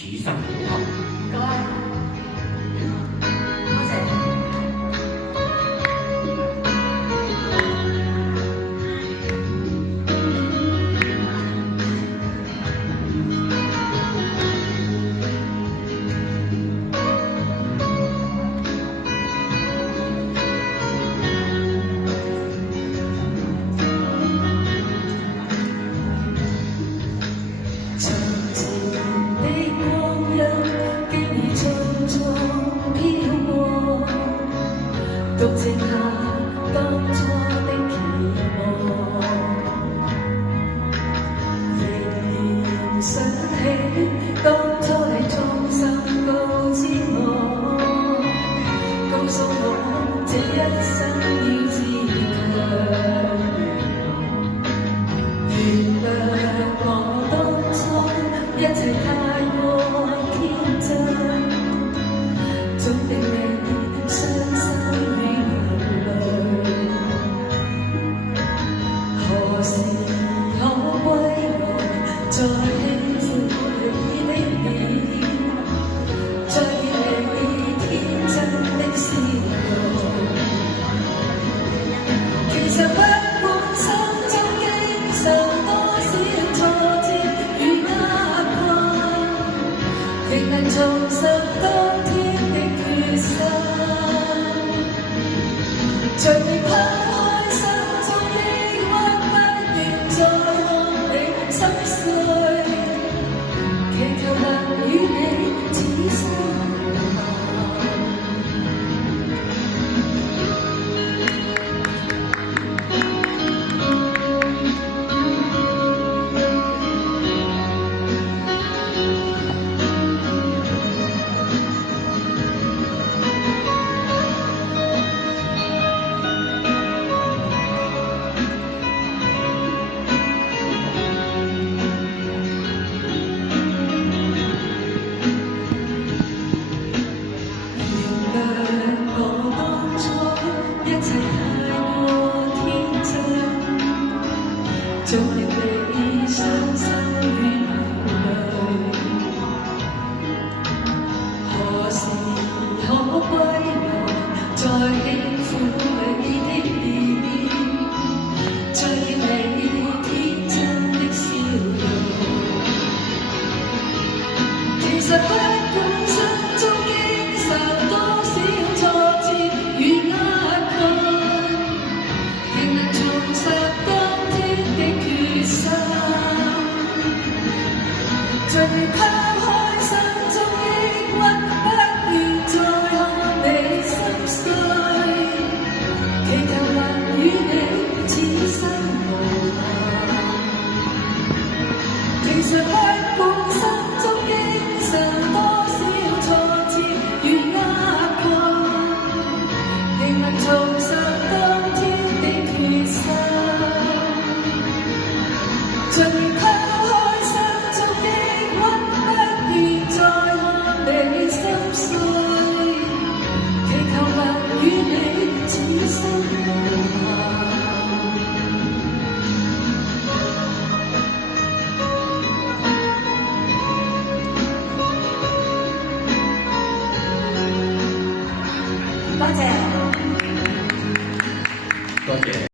此生好合。唔該，多謝。獨剩下當初的期望，仍然想起當初你衷心告知我，告訴我這一生要自強。原諒我當初一切太過天真，總令你傷心。何時可歸來，再輕撫你的臉，再見你天真的笑容。其實不管心中經受多少挫折與壓困，仍能重拾當天的決心。隨你拋開心中的再看你心碎，祈求能與你此生無憾。總令你傷心與流淚，何時可歸來，再輕撫你的臉，再見你天真的笑容。其實不管心中經受多少挫折與壓困，仍能重拾當天的決心。盡力拋開心中抑鬱，不願再看你心碎，祈求能與你此生無憾。其實不管心中經受多少挫折與壓困，仍能重拾當天的決心。盡力拋開心中抑鬱，不願再看你心碎，祈求能與你此生無憾。多謝。